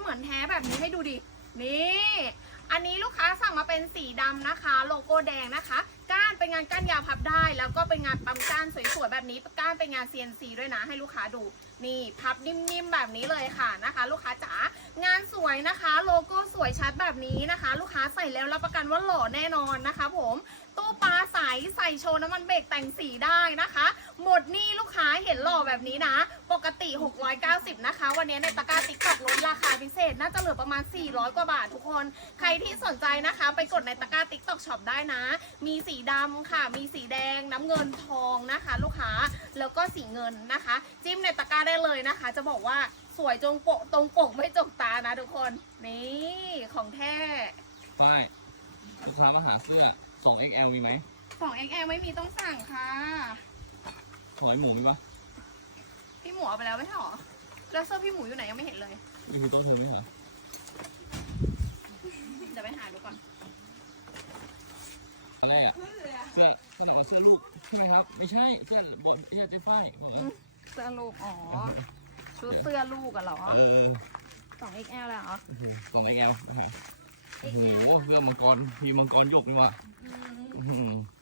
เหมือนแฮแบบนี้ให้ดูดิ นี่ อันนี้ลูกค้าสั่งมาเป็นสีดำนะคะ โลโก้แดงนะคะ ก้านเป็นงานก้านยาวพับได้ แล้วก็เป็นงานปั๊มก้านสวยๆแบบนี้ ก้านเป็นงาน CNC ด้วยนะ ให้ลูกค้าดู นี่พับนิ่มๆแบบนี้เลยค่ะนะคะ ลูกค้าจ๋างานสวยนะคะ โลโก้สวยชัดแบบนี้นะคะ ลูกค้าใส่แล้วรับประกันว่าหล่อแน่นอนนะคะ ผมตู้ปลาใสใส่โชว์น้ำมันเบรกแต่งสีได้นะคะ หมดนี่ลูกค้าเห็นหล่อแบบนี้นะ ปกติ 690 นะคะ วันนี้ในตะกร้าติ๊กต็อกลดราคา น่าจะเหลือประมาณ 400 กว่าบาททุกคน ใครที่สนใจนะคะ ไปกดในตะกร้าติ๊กต็อกช็อปได้นะ มีสีดำค่ะ มีสีแดง น้ำเงินทองนะคะ ลูกค้า แล้วก็สีเงินนะคะ จิ้มในตะกร้าได้เลยนะคะ จะบอกว่าสวยจงโปะตรงปกไม่จกตานะทุกคน นี่ของแท้ฝ้ายลูกค้ามาหาเสื้อ 2XL มีไหมของ XL ไม่มีต้องสั่งค่ะของไอหมูมีปะพี่หมูเอาไปแล้วไม่ใช่หรอ แล้วเสื้อพี่หมูอยู่ไหนยังไม่เห็นเลยนี่คือต้นเธอไหมคะเดี๋ยวไปหาดูก่อนตอนแรกอะเสื้อขนาดมาเสื้อลูกใช่ไหมครับ ไม่ใช่เสื้อบนเสื้อเจ๊ฝ้ายบอกเลยเสื้อลูกอ๋อชุดเสื้อลูกอะเหรอเออสอง XL เลยเหรอโอ้โห 2XL โอ้โหโอ้โหเสื้อมังกรพีมังกรหยกนี่ว่ะอืมอื้อหือไป